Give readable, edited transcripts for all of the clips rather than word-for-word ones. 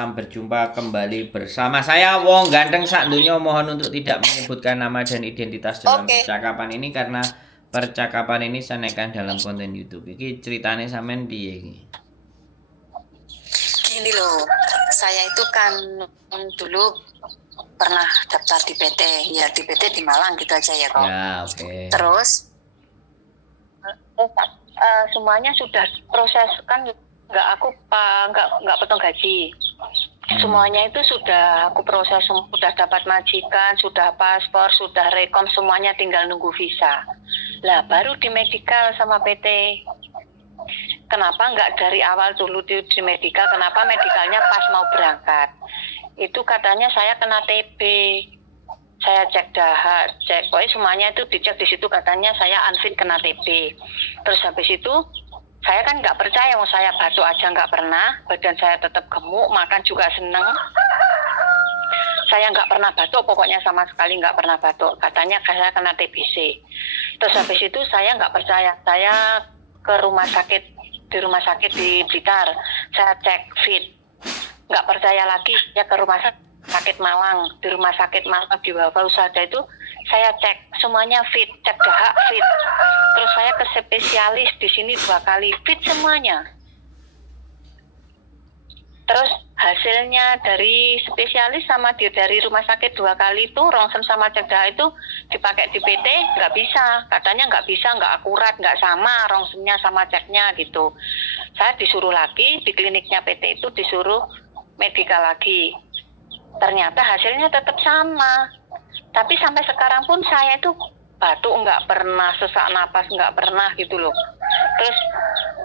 malam berjumpa kembali bersama saya Wong Ganteng Sak Donya. Mohon untuk tidak menyebutkan nama dan identitas dalam percakapan ini karena percakapan ini saya naikkan dalam konten YouTube. Iki ceritanya sampean piye iki? Gini loh, saya itu kan dulu pernah daftar di PT, ya di PT di Malang gitu aja ya kok. Ya, oke. Terus semuanya sudah proses kan nggak potong gaji. Semuanya itu sudah aku proses, sudah dapat majikan, sudah paspor, sudah rekom, semuanya tinggal nunggu visa. Lah baru di medical sama PT. Kenapa nggak dari awal dulu di medical? Kenapa medicalnya pas mau berangkat? Itu katanya saya kena TB. Saya cek dahak, pokoknya semuanya itu dicek di situ, katanya saya unfit kena TB. Terus habis itu saya kan nggak percaya, mau saya batuk aja nggak pernah, badan saya tetap gemuk, makan juga seneng. Saya nggak pernah batuk, pokoknya sama sekali nggak pernah batuk. Katanya saya kena TBC. Terus habis itu saya nggak percaya, saya ke rumah sakit di Blitar, saya cek fit, nggak percaya lagi, ya ke rumah sakit Malang, di rumah sakit Malang di Wafa Usada itu saya cek semuanya fit, cek dahak fit, terus saya ke spesialis di sini 2 kali fit semuanya. Terus hasilnya dari spesialis sama dari rumah sakit 2 kali itu rongsen sama cek dahak itu dipakai di PT nggak bisa, katanya nggak bisa, nggak akurat, nggak sama rongsennya sama ceknya gitu. Saya disuruh lagi di kliniknya PT itu, disuruh medical lagi. Ternyata hasilnya tetap sama. Tapi sampai sekarang pun saya itu batuk nggak pernah, sesak napas nggak pernah gitu loh. Terus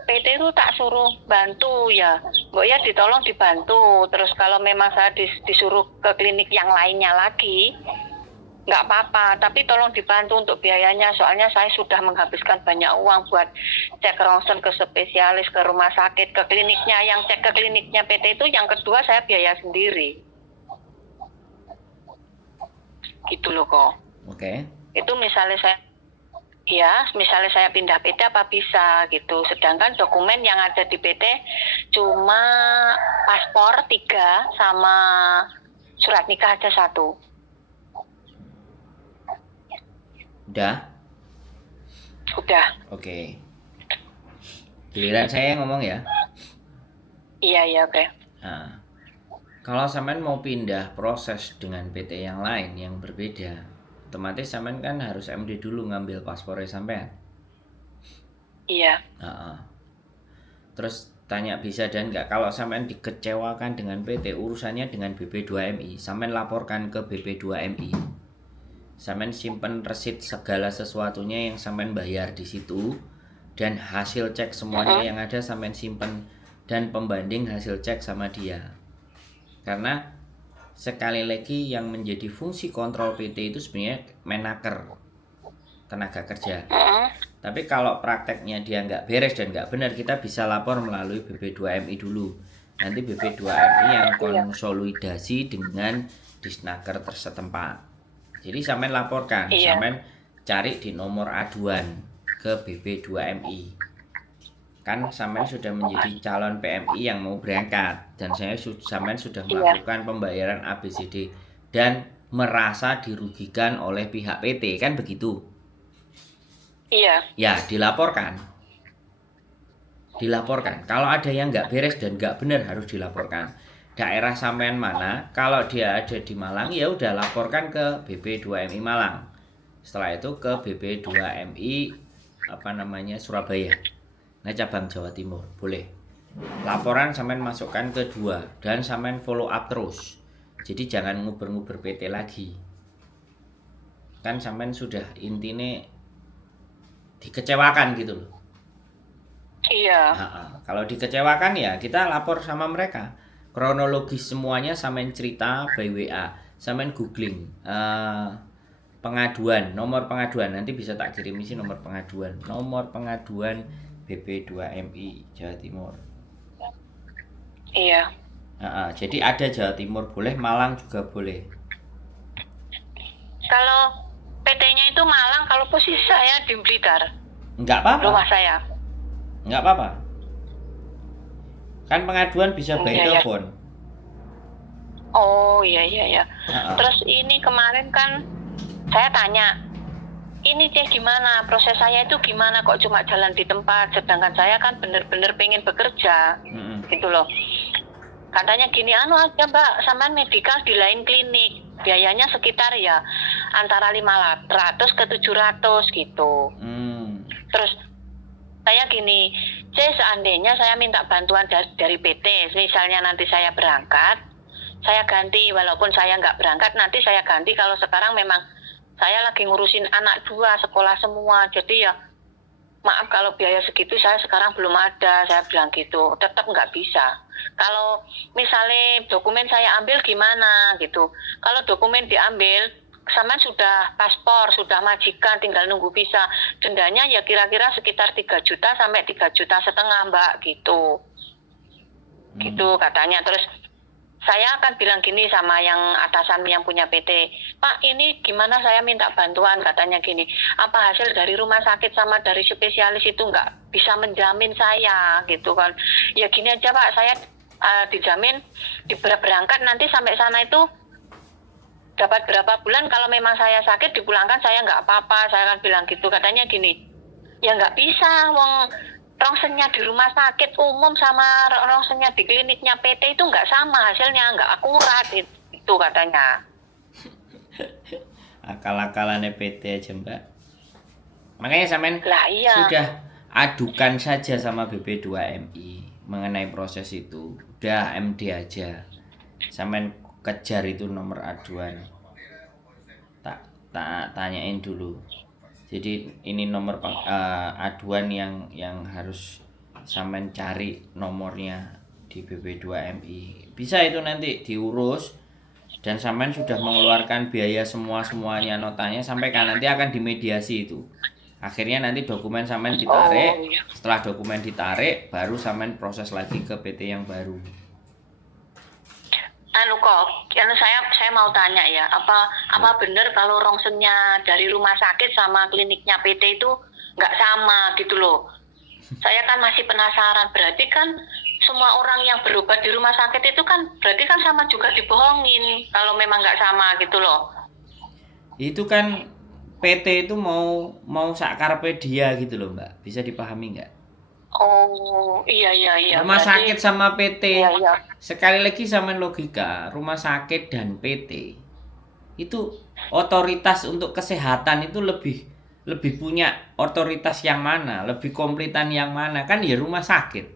PT itu tak suruh bantu ya, mbok ya ditolong dibantu. Terus kalau memang saya disuruh ke klinik yang lainnya lagi, nggak apa-apa, tapi tolong dibantu untuk biayanya. Soalnya saya sudah menghabiskan banyak uang buat cek rongsen ke spesialis, ke rumah sakit, ke kliniknya. Yang cek ke kliniknya PT itu yang kedua saya biaya sendiri. Gitu loh kok. Oke. Itu misalnya saya pindah PT apa bisa gitu. Sedangkan dokumen yang ada di PT cuma paspor 3 sama surat nikah aja 1. Udah? Udah. Oke. Giliran saya ngomong ya. Iya, oke. Nah, kalau sampean mau pindah proses dengan PT yang lain yang berbeda, otomatis sampean kan harus MD dulu ngambil paspornya sampean. Iya. Terus tanya bisa dan enggak, kalau sampean dikecewakan dengan PT, urusannya dengan BP2MI, sampean laporkan ke BP2MI. Sampean simpen resit segala sesuatunya yang sampean bayar di situ, dan hasil cek semuanya yang ada sampean simpen, dan pembanding hasil cek sama dia. Karena sekali lagi yang menjadi fungsi kontrol PT itu sebenarnya menaker, tenaga kerja. Tapi kalau prakteknya dia nggak beres dan nggak benar, kita bisa lapor melalui BP2MI dulu. Nanti BP2MI yang konsolidasi dengan disnaker setempat. Jadi sampean laporkan, sampean cari di nomor aduan ke BP2MI. Kan sampean sudah menjadi calon PMI yang mau berangkat, dan sampean sudah melakukan pembayaran ABCD dan merasa dirugikan oleh pihak PT, kan begitu? Iya. Ya, dilaporkan. Kalau ada yang nggak beres dan nggak benar harus dilaporkan. Daerah sampean mana? Kalau dia ada di Malang, ya udah laporkan ke BP2MI Malang. Setelah itu ke BP2MI Surabaya. Nah, cabang Jawa Timur, boleh. Laporan sampean masukkan ke 2 dan sampean follow up terus. Jadi jangan nguber-nguber PT lagi. Kan sampean sudah intine dikecewakan gitu loh. Iya. Kalau dikecewakan ya kita lapor sama mereka. Kronologis semuanya sampean cerita by WA. Sampean googling pengaduan, nomor pengaduan, nanti bisa tak kirim isi nomor pengaduan BP2MI Jawa Timur. Iya. Jadi ada Jawa Timur boleh, Malang juga boleh. Kalau PT-nya itu Malang, kalau posisi saya di Blitar. Enggak apa-apa. Rumah saya. Enggak apa-apa. Kan pengaduan bisa by telepon. Oh iya iya iya. Heeh. Terus ini kemarin kan saya tanya, ini Ceh gimana? Proses saya itu gimana kok cuma jalan di tempat, sedangkan saya kan bener-bener pengen bekerja, Mm-mm. gitu loh. Katanya gini, anu aja Mbak, sampean medikal di lain klinik. Biayanya sekitar ya antara 500 ke 700 gitu. Hmm. Terus saya gini, seandainya saya minta bantuan dari PT, misalnya nanti saya berangkat, saya ganti, walaupun saya nggak berangkat, nanti saya ganti kalau sekarang memang saya lagi ngurusin anak 2, sekolah semua, jadi ya maaf kalau biaya segitu saya sekarang belum ada, saya bilang gitu, tetap nggak bisa. Kalau misalnya dokumen saya ambil gimana gitu, kalau dokumen diambil, sama sudah paspor, sudah majikan, tinggal nunggu visa, dendanya ya kira-kira sekitar 3 juta sampai 3,5 juta Mbak, gitu. Gitu katanya. Terus saya akan bilang gini sama yang atasan yang punya PT, Pak ini gimana saya minta bantuan, katanya gini, apa hasil dari rumah sakit sama dari spesialis itu nggak bisa menjamin saya gitu kan. Ya gini aja Pak, saya dijamin berangkat nanti sampai sana itu dapat berapa bulan, kalau memang saya sakit dipulangkan saya nggak apa-apa, saya akan bilang gitu. Katanya gini, ya nggak bisa, wong rongsennya di rumah sakit umum sama rongsennya di kliniknya PT itu nggak sama hasilnya, nggak akurat itu katanya. Akal-akalannya PT aja Mbak. Makanya sampean Lah iya. sudah adukan saja sama BP2MI mengenai proses itu. Udah MD aja. Sampean kejar itu nomor aduan. Tak tanyain dulu. Jadi ini nomor aduan yang harus sampean cari nomornya di BP2MI. Bisa itu nanti diurus dan sampean sudah mengeluarkan biaya semuanya notanya, sampai kan nanti akan dimediasi itu. Akhirnya nanti dokumen sampean ditarik. Oh, iya. Setelah dokumen ditarik baru sampean proses lagi ke PT yang baru. Anu kok, saya mau tanya ya, apa benar kalau rongsennya dari rumah sakit sama kliniknya PT itu nggak sama gitu loh. Saya kan masih penasaran, berarti kan semua orang yang berobat di rumah sakit itu kan berarti kan sama juga dibohongin kalau memang nggak sama gitu loh. Itu kan PT itu mau sakarpe dia gitu loh Mbak. Bisa dipahami nggak? Oh iya iya iya. Rumah Berarti sakit sama PT. iya iya. Sekali lagi sama logika, rumah sakit dan PT itu otoritas untuk kesehatan itu lebih punya otoritas yang mana, lebih komplitan yang mana, kan ya rumah sakit.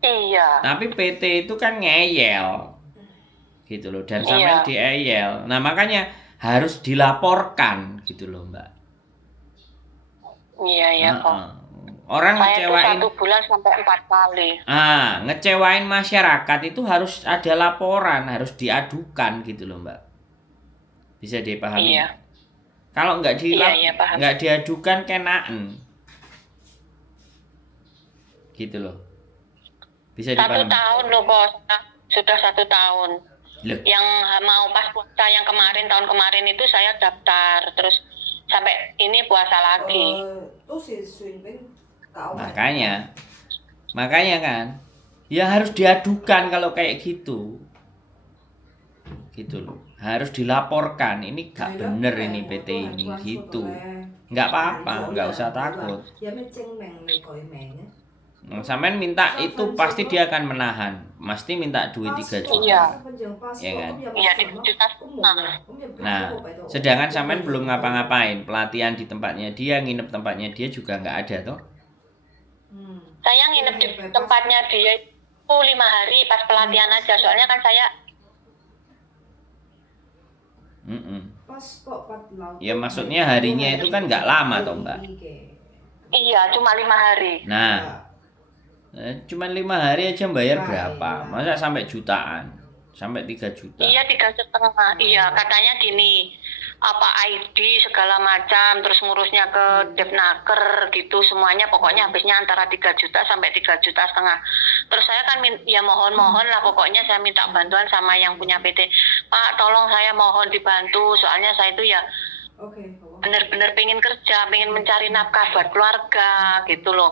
Iya. Tapi PT itu kan ngeyel gitu loh, dan sampean Iya. dieyel. Nah makanya harus dilaporkan gitu loh Mbak. Iya ya kok. Heeh. Orang Saya tuh ngecewain, 1 bulan sampai 4 kali. ngecewain masyarakat itu harus ada laporan, harus diadukan gitu loh Mbak. Bisa dipahami? Iya. Kalau Iya paham. nggak diadukan kenaan, gitu loh. Bisa 1 dipahami? tahun loh kok, sudah 1 tahun. Loh, Yang mau pas puasa yang kemarin, tahun kemarin itu saya daftar, terus sampai ini puasa lagi. makanya kan, ya harus diadukan kalau kayak gitu loh. Harus dilaporkan, ini gak bener ini PT ini gitu. Nggak apa-apa, nggak usah takut. Sampean minta itu pasti dia akan menahan, pasti minta duit 3 juta. Iya. Ya kan? Iya, 3,5 juta. Nah, sedangkan sampean belum ngapa-ngapain, pelatihan di tempatnya dia, nginep tempatnya dia juga nggak ada toh. Saya nginep di tempatnya dia itu 5 hari pas pelatihan aja, soalnya kan saya Ya maksudnya harinya itu kan nggak lama toh Mbak. iya cuma 5 hari. Nah, cuman 5 hari aja bayar berapa? Masa sampai jutaan? Sampai 3 juta? Iya 3,5. Iya, katanya gini, apa ID segala macam, terus ngurusnya ke Depnaker gitu, semuanya pokoknya habisnya antara 3 juta sampai 3,5 juta. Terus saya kan ya mohon lah, pokoknya saya minta bantuan sama yang punya PT, Pak tolong saya mohon dibantu, soalnya saya itu ya bener-bener pengen kerja, pengen mencari nafkah buat keluarga gitu loh.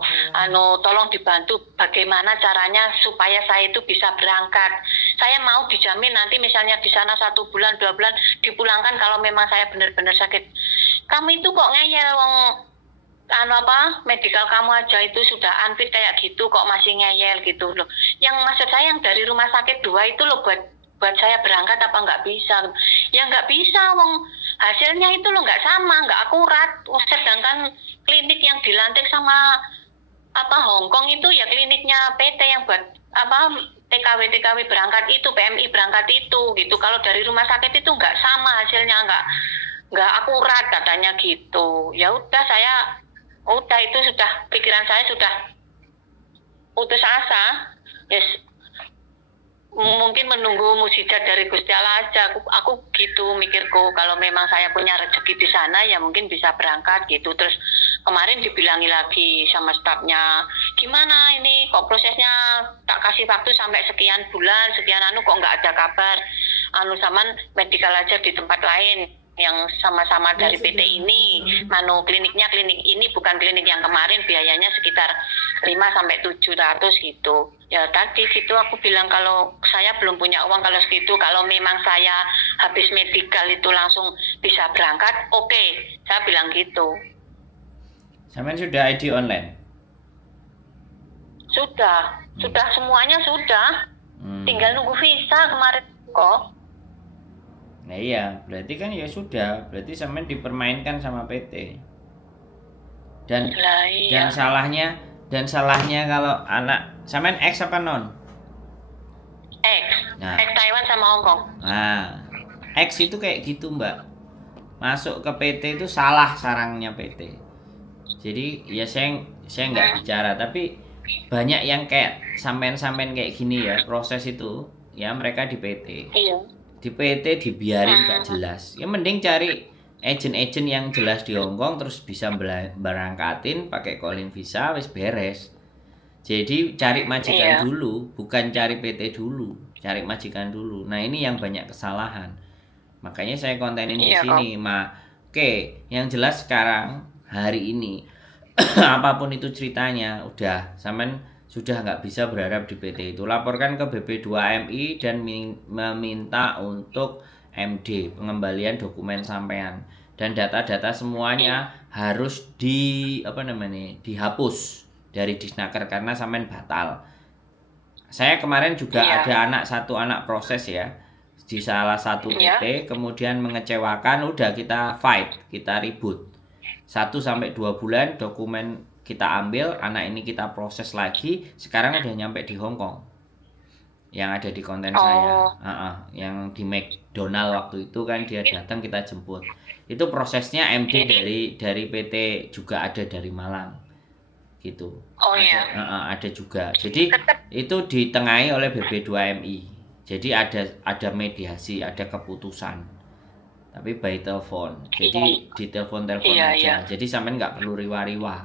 Tolong dibantu bagaimana caranya supaya saya itu bisa berangkat. Saya mau dijamin nanti misalnya di sana 1 bulan 2 bulan dipulangkan kalau memang saya benar-benar sakit. Kamu itu kok ngeyel, wong medical kamu aja itu sudah unfit kayak gitu kok masih ngeyel gitu loh. Yang maksud saya yang dari rumah sakit 2 itu loh buat saya berangkat apa nggak bisa? Ya nggak bisa, wong hasilnya itu loh nggak sama, nggak akurat. Sedangkan klinik yang dilantik sama Hongkong itu ya kliniknya PT yang buat TKW berangkat itu, PMI berangkat itu gitu. Kalau dari rumah sakit itu nggak sama hasilnya, nggak akurat katanya gitu. Ya udah itu sudah pikiran saya sudah putus asa. Yes. Mungkin menunggu mukjizat dari Gusti Allah aja. Aku gitu mikirku, kalau memang saya punya rezeki di sana ya mungkin bisa berangkat gitu. Terus kemarin dibilangi lagi sama stafnya, gimana ini kok prosesnya tak kasih waktu sampai sekian bulan, sekian kok nggak ada kabar. Saman medical aja di tempat lain yang sama-sama dari PT ini, kliniknya klinik ini bukan klinik yang kemarin, biayanya sekitar 500-700 gitu. Ya tadi gitu aku bilang kalau saya belum punya uang kalau segitu, kalau memang saya habis medical itu langsung bisa berangkat, oke, saya bilang gitu. Sampean sudah ID online? Sudah semuanya sudah. Tinggal nunggu visa kemarin kok. Nah iya, berarti kan ya sudah, berarti sampean dipermainkan sama PT. Dan iya. dan salahnya kalau anak sampean X apa non? X Taiwan sama Hong Kong. Nah, X itu kayak gitu Mbak. Masuk ke PT itu salah sarangnya PT. Jadi ya saya nggak bicara, tapi banyak yang kayak sampean kayak gini ya, proses itu ya mereka di PT. Iya. Di PT dibiarin gak jelas. Ya mending cari agent yang jelas di Hongkong terus bisa berangkatin pakai calling visa wis beres. Jadi cari majikan dulu, bukan cari PT dulu, cari majikan dulu. Nah, ini yang banyak kesalahan. Makanya saya kontenin di sini, Oke, yang jelas sekarang hari ini apapun itu ceritanya udah sampean sudah nggak bisa berharap di PT itu. Laporkan ke BP2MI dan meminta untuk MD, pengembalian dokumen sampean, dan data-data semuanya harus dihapus dari Disnaker karena sampean batal. Saya kemarin juga ada satu anak proses ya di salah satu PT, kemudian mengecewakan, udah kita fight, kita ribut 1-2 bulan, dokumen kita ambil, anak ini kita proses lagi, sekarang udah nyampe di Hongkong. Yang ada di konten saya, yang di McDonald waktu itu kan dia datang, kita jemput. Itu prosesnya MD dari PT juga ada dari Malang, gitu. Ada juga. Jadi itu ditengahi oleh BB2MI. Jadi ada mediasi, ada keputusan. Tapi by telepon, jadi di telepon aja. Jadi sampean nggak perlu riwa-riwa,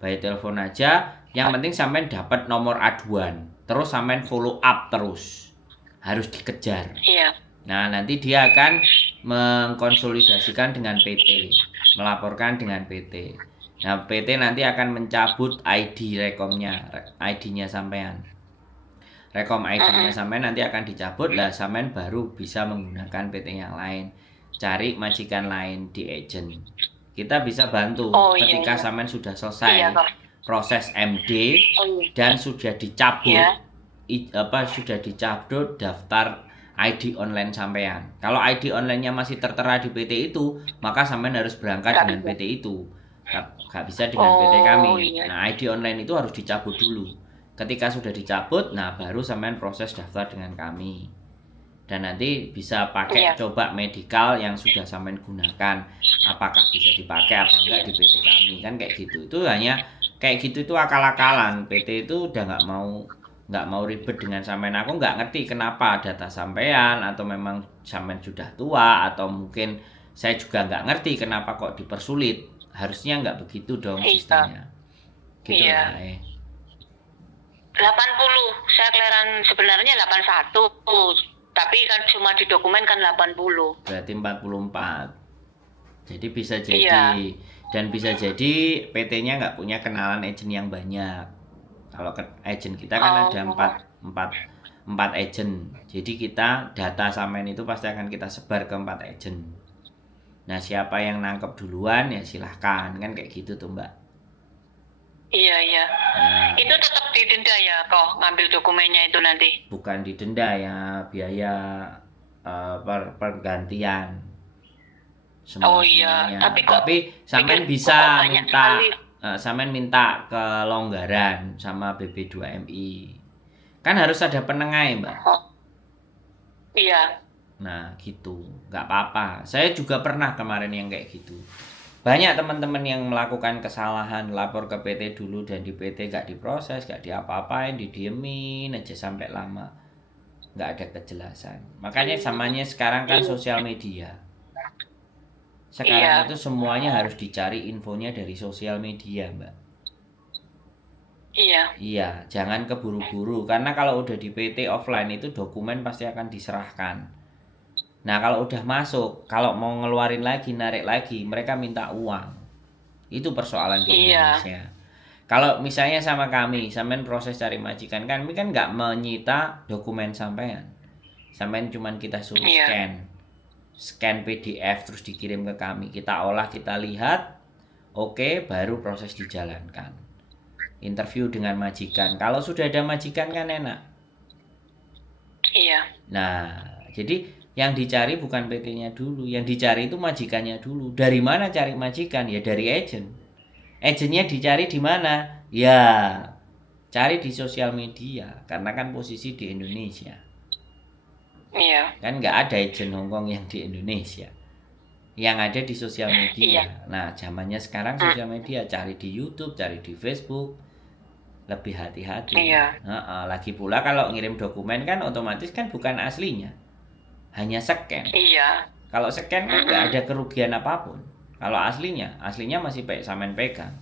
by telepon aja. Yang penting sampean dapat nomor aduan, terus sampean follow up terus, harus dikejar. Nah nanti dia akan mengkonsolidasikan dengan PT, melaporkan dengan PT. Nah PT nanti akan mencabut ID rekomnya, ID-nya sampean. Rekom ID-nya sampean nanti akan dicabut, lah sampean baru bisa menggunakan PT yang lain. Cari majikan lain di agent. Kita bisa bantu ketika sampean sudah selesai proses MD dan sudah dicabut sudah dicabut daftar ID online sampean. Kalau ID online-nya masih tertera di PT itu, maka sampean harus berangkat dengan PT itu. Gak bisa dengan PT kami. Nah, ID online itu harus dicabut dulu. Ketika sudah dicabut, nah baru sampean proses daftar dengan kami. Dan nanti bisa pakai coba medical yang sudah sampean gunakan, apakah bisa dipakai apa enggak di PT kami, kan kayak gitu. Itu hanya kayak gitu, itu akal-akalan. PT itu udah nggak mau ribet dengan sampean. Aku nggak ngerti kenapa data sampean, atau memang sampean sudah tua, atau mungkin saya juga nggak ngerti kenapa kok dipersulit. Harusnya nggak begitu dong sistemnya. Gitu lah. 80, saya kelahiran sebenarnya 81. Tapi kan cuma di dokumen kan 80. Berarti 44. Jadi bisa Iya. jadi, dan bisa jadi PT-nya nggak punya kenalan agent yang banyak. Kalau agent kita kan ada Oh, empat, empat agent. Jadi kita data Samen itu pasti akan kita sebar ke 4 agent. Nah, siapa yang nangkep duluan ya silahkan, kan kayak gitu tuh Mbak. iya, iya. Nah, Itu tetap didenda ya kok ngambil dokumennya itu nanti. bukan didenda ya, biaya pergantian semua Oh iya, semuanya. tapi kok Tapi pikir Samen kok bisa banyak minta, sekali. Samen minta kelonggaran sama BB2MI. Kan harus ada penengah ya, Mbak. Oh, iya. Nah, gitu. Nggak apa-apa. Saya juga pernah kemarin yang kayak gitu. Banyak teman-teman yang melakukan kesalahan, lapor ke PT dulu dan di PT nggak diproses, nggak diapa-apain, didiemin aja sampai lama. Nggak ada kejelasan. Makanya samanya sekarang kan sosial media. Sekarang Iya, itu semuanya harus dicari infonya dari sosial media, Mbak. iya, Iya, jangan keburu-buru karena kalau udah di PT offline itu dokumen pasti akan diserahkan. Nah, kalau udah masuk, kalau mau ngeluarin lagi, narik lagi, mereka minta uang. Itu persoalan di iya, Indonesia. Kalau misalnya sama kami, sampean proses cari majikan, kami kan nggak menyita dokumen sampean. Sampean cuman kita suruh iya, scan PDF terus dikirim ke kami. Kita olah, kita lihat, oke, baru proses dijalankan. Interview dengan majikan. Kalau sudah ada majikan kan enak. iya, Nah, jadi yang dicari bukan PT-nya dulu, yang dicari itu majikannya dulu. Dari mana cari majikan? Ya dari agent. Agentnya dicari di mana? Ya, cari di sosial media, karena kan posisi di Indonesia. iya, Kan nggak ada agent Hongkong yang di Indonesia. Yang ada di sosial media. iya. Nah, zamannya sekarang Mm, sosial media, cari di YouTube, cari di Facebook, lebih hati-hati. iya, Lagi pula kalau ngirim dokumen kan otomatis kan bukan aslinya, hanya scan. iya. Kalau scan kan nggak Mm-mm. ada kerugian apapun. Kalau aslinya masih Samen pegang.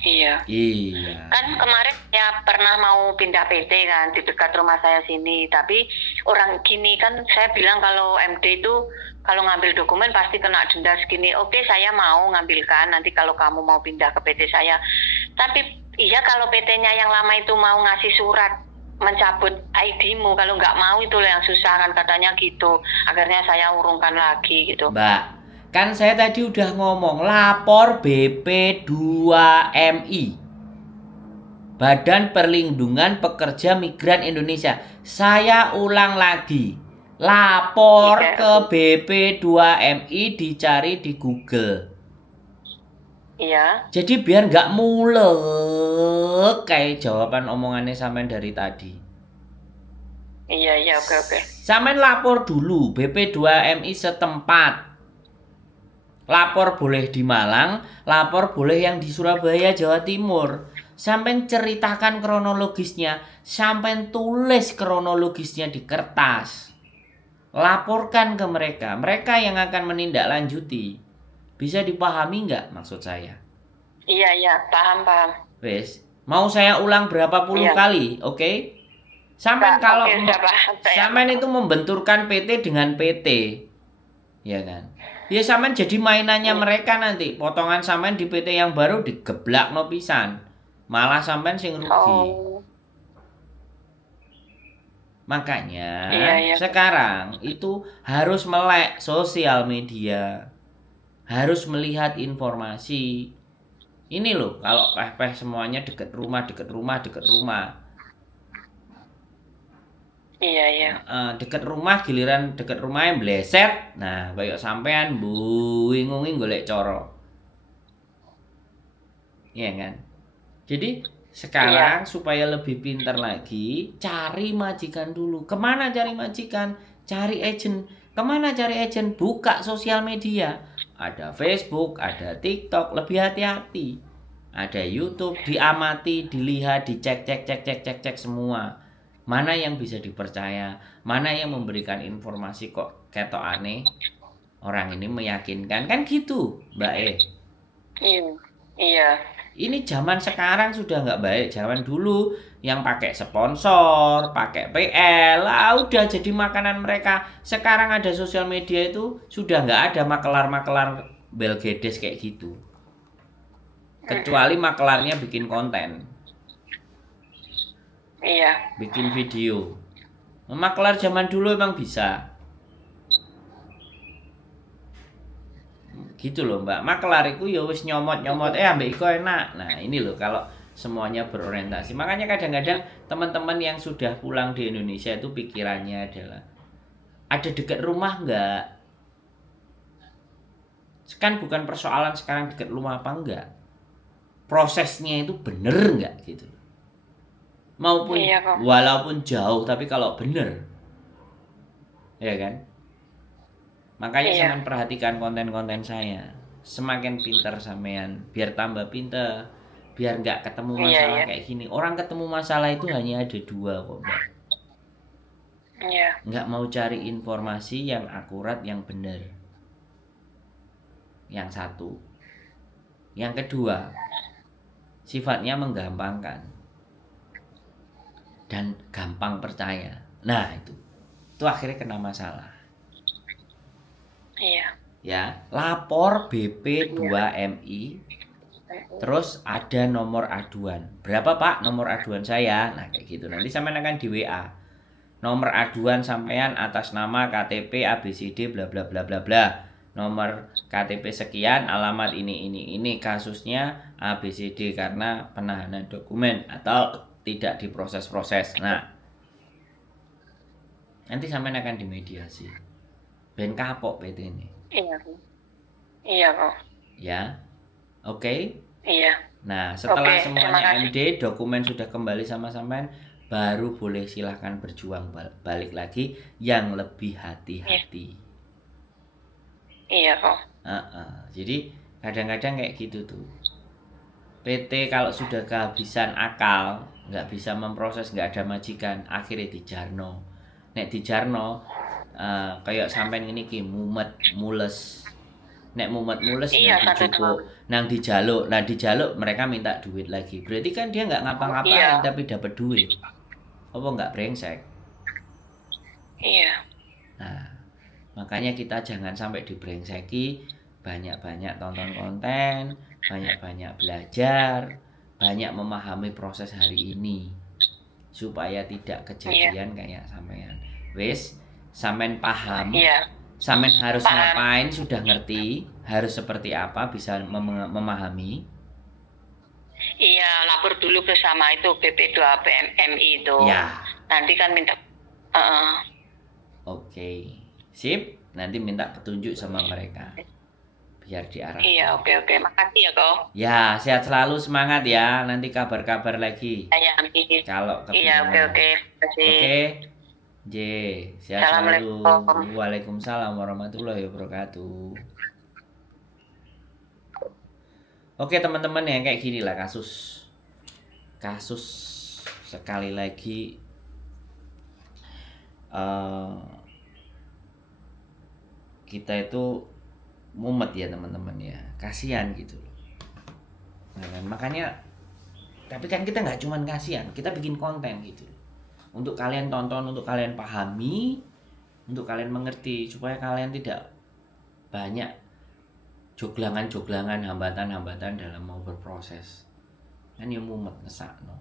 Iya. Iya. Kan kemarin ya pernah mau pindah PT kan di dekat rumah saya sini, tapi orang gini kan saya bilang kalau MD itu kalau ngambil dokumen pasti kena denda segini. Oke, saya mau ngambilkan nanti kalau kamu mau pindah ke PT saya. Tapi iya kalau PT-nya yang lama itu mau ngasih surat mencabut ID-mu, kalau nggak mau itu loh yang susah kan katanya gitu. Akhirnya saya urungkan lagi gitu. Mbak, kan saya tadi udah ngomong lapor BP2MI. Badan Perlindungan Pekerja Migran Indonesia. Saya ulang lagi. Lapor Iya, ke BP2MI, dicari di Google. iya, Jadi biar nggak mulek kayak jawaban omongannya sampean dari tadi. iya, iya, oke, oke. Sampean lapor dulu BP2MI setempat. Lapor boleh di Malang, lapor boleh yang di Surabaya, Jawa Timur. Sampai ceritakan kronologisnya, sampai tulis kronologisnya di kertas. Laporkan ke mereka, mereka yang akan menindaklanjuti. Bisa dipahami nggak maksud saya? Iya, iya, paham, paham. Wes, mau saya ulang berapa puluh Iya. kali, oke? Sampai Pak, kalau oke, sudah paham saya. sampean itu membenturkan PT dengan PT, ya kan? Ya sampean jadi mainannya mereka nanti. Potongan sampean di PT yang baru digeblak no pisan. Malah sampean sing rugi. Oh, Makanya iya, iya. sekarang itu harus melek sosial media. Harus melihat informasi. Ini loh, kalau peh-peh semuanya deket rumah, deket rumah, deket rumah. Iya, iya. Deket rumah, giliran deket rumahnya bleset. Nah, kayak sampean bingungi golek coro. Iya kan? Jadi sekarang supaya lebih pintar lagi, cari majikan dulu. Kemana cari majikan? Cari agent. Kemana cari agent? Buka sosial media. Ada Facebook, ada TikTok. Lebih hati-hati. Ada YouTube, diamati, dilihat, dicek, cek, cek, cek, cek, cek semua. Mana yang bisa dipercaya? Mana yang memberikan informasi kok ketok aneh? Orang ini meyakinkan kan gitu, Mbak E. Iya. Iya. Ini zaman sekarang sudah nggak baik. Zaman dulu yang pakai sponsor, pakai PL, lah udah jadi makanan mereka. Sekarang ada sosial media itu sudah nggak ada makelar-makelar belgedes kayak gitu. Kecuali makelarnya bikin konten, Iya. bikin video. Makelar zaman dulu emang bisa. Gitu loh Mbak, makelar itu ya wis nyomot-nyomot ambek iku enak. Nah ini loh kalau semuanya berorientasi. Makanya kadang-kadang teman-teman yang sudah pulang di Indonesia itu pikirannya adalah ada dekat rumah nggak? Kan bukan persoalan sekarang dekat rumah apa enggak, prosesnya itu bener nggak gitu. Maupun Iya kok. walaupun jauh tapi kalau bener, ya kan? Makanya Iya. sampean perhatikan konten-konten saya. Semakin pintar sampean, biar tambah pintar, biar nggak ketemu Iya, masalah iya. kayak gini. Orang ketemu masalah itu hanya ada dua kok Mbak. Iya. Nggak mau cari informasi yang akurat, yang benar. Yang satu. Yang kedua, sifatnya menggampangkan dan gampang percaya. Nah itu akhirnya kena masalah. Iya. Ya, lapor BP2MI. Terus ada nomor aduan. Berapa Pak nomor aduan saya? Nah kayak gitu. Nanti sampean akan di WA. Nomor aduan sampean atas nama KTP ABCD bla bla bla bla bla. Nomor KTP sekian, alamat ini kasusnya ABCD karena penahanan dokumen atau tidak diproses-proses. Nah, nanti sampean akan dimediasi. Ben kapok PT ini. Iya. Iya kok. Ya. Oke. Iya. Nah, setelah Oke, terima semuanya kasih. MD, dokumen sudah kembali sama sampean, baru boleh silahkan berjuang balik lagi yang lebih hati-hati. Iya kok. Jadi kadang-kadang kayak gitu tuh. PT kalau sudah kehabisan akal, nggak bisa memproses, nggak ada majikan, akhirnya dijarno. Nek dijarno, kayak sampean ini ki mumet, mules. Nek mumet mules Iya, nang satu dijupuk, nang dijaluk. Nah dijaluk mereka minta duit lagi. Berarti kan dia nggak ngapa-ngapain Iya. tapi dapat duit. Apa nggak brengsek? Iya. Nah, makanya kita jangan sampai dibrengseki. Banyak-banyak tonton konten, banyak-banyak belajar, banyak memahami proses hari ini supaya tidak kejadian kayak sampean. Wis, sampean paham. Iya. Sampean harus Paham. ngapain, sudah ngerti, harus seperti apa, bisa memahami. Iya, lapor dulu bersama itu BP2MI itu. Ya. Nanti kan minta. Oke. Sip, nanti minta petunjuk sama mereka. Biar diarahkan. Iya, oke. Makasih ya kok. Ya, sehat selalu, semangat ya. Nanti kabar-kabar lagi. Iya, Kalau kebingungan. iya, oke. Makasih. Oke. J, sehat selalu. Assalamualaikum. Waalaikumsalam warahmatullahi wabarakatuh. Oke teman-teman ya, kayak gini lah kasus sekali lagi kita itu mumet ya teman-teman ya, kasihan gitu loh. Nah, kan, makanya tapi kan kita nggak cuman kasihan, kita bikin konten gitu loh. Untuk kalian tonton, untuk kalian pahami, untuk kalian mengerti, supaya kalian tidak banyak joglangan-joglangan, hambatan-hambatan dalam mau berproses. Kan ya mumet ngesakno.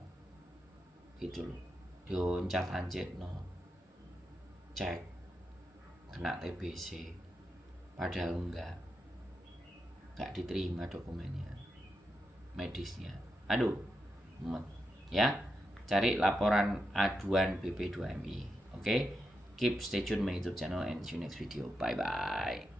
Gitu loh. Dioncat-ancit no. Cek kena TBC. Padahal enggak diterima dokumennya, medisnya. Aduh, mumet. Ya, cari laporan aduan BP2MI. Oke, keep stay tune my YouTube channel and see you next video. Bye bye.